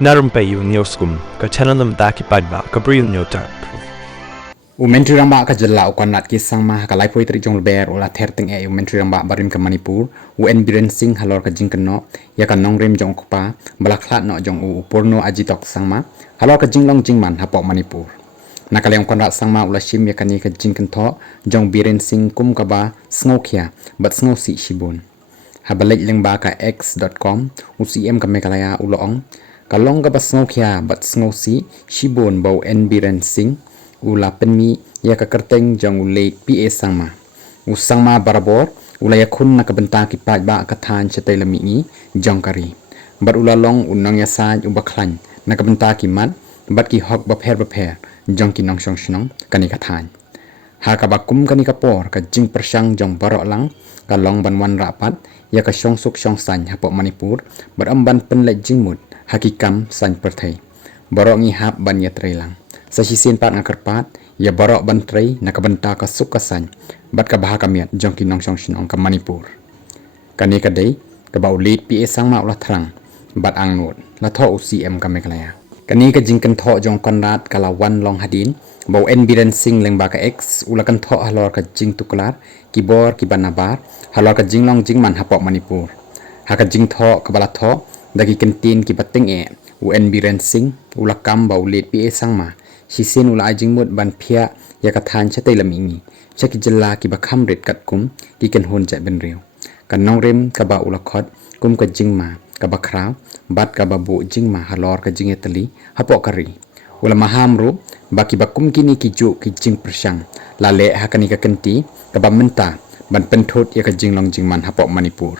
Na Rympei U ka channel nabynta ki paidbah ka Bri U Hynñiewtrep. Menteri ramba ka jela Conrad ki Sangah ka lai poitri jong ber ula tyngeh menteri ramba barim ka Manipur Biren Singh halor ka jingkeno ya ka nongrim jong kwah balaklat no jong Purno ajitok Sangma halor ka jinglong jingman hapok Manipur nakaleng Conrad Sangma ula shim ya kani ka jingkento jong Biren Singh kum ka ba sngokhia bat Khublei Shibun habalik lengba ka x.com ucm ka mekalaya ulong kalong ka ba sngokhia bat Khublei Shibun bau Biren Singh ula penmi ya ka kyrteng jong ulei pa sangma usangma barabor ula yakun na kabenta ki paidbah ka thain shatei lahmihngi jong kari bat ula long unong ya sai ubaklan na kabenta ki mat bat ki hok bapher jong ki nong shong kani ka thain ha ka bakum kani ka por ka jing persang jong baroh lang ka long banwan rapat ya ka shong suk shong san hapok Manipur bat amban penlek jingmut hakikam san perthai baroh ngi hap ban ya lang sa sisin pat ngakarpat ya baroh bantrai nakabenta ka sukasan bat ka bahakamiat jong kinong shong ka Manipur kani kadai ka baulit pa sangma ulah thrang bat angnut la tho ucm ka mekalaya kani ka jingkan tho jong Conrad kalawan long hadin bau Biren Singh lengba ka x ula kan tho halor ka jing tuklar kibor ki banabar halor ka jinglong jingman hapok Manipur ha ka jing tho ka bala tho dagi kentin ki tyngeh Biren Singh ula kam bau lit pa sangma sisin ula ajing mut ban phiah ya ka thain shatei lahmihngi chaki jela ki bakham ret kat kum ki ken hon ja ben riu kan nongrim ka ba ula khot kum ka jingma ka bakhra bat ka babu jingma halor ka jingetali hapok kari ula maham ru baki bakum kini ki ju ki jing persang lale hakani ka kenti ka ba menta ban penthut ya ka jinglong jingman hapok Manipur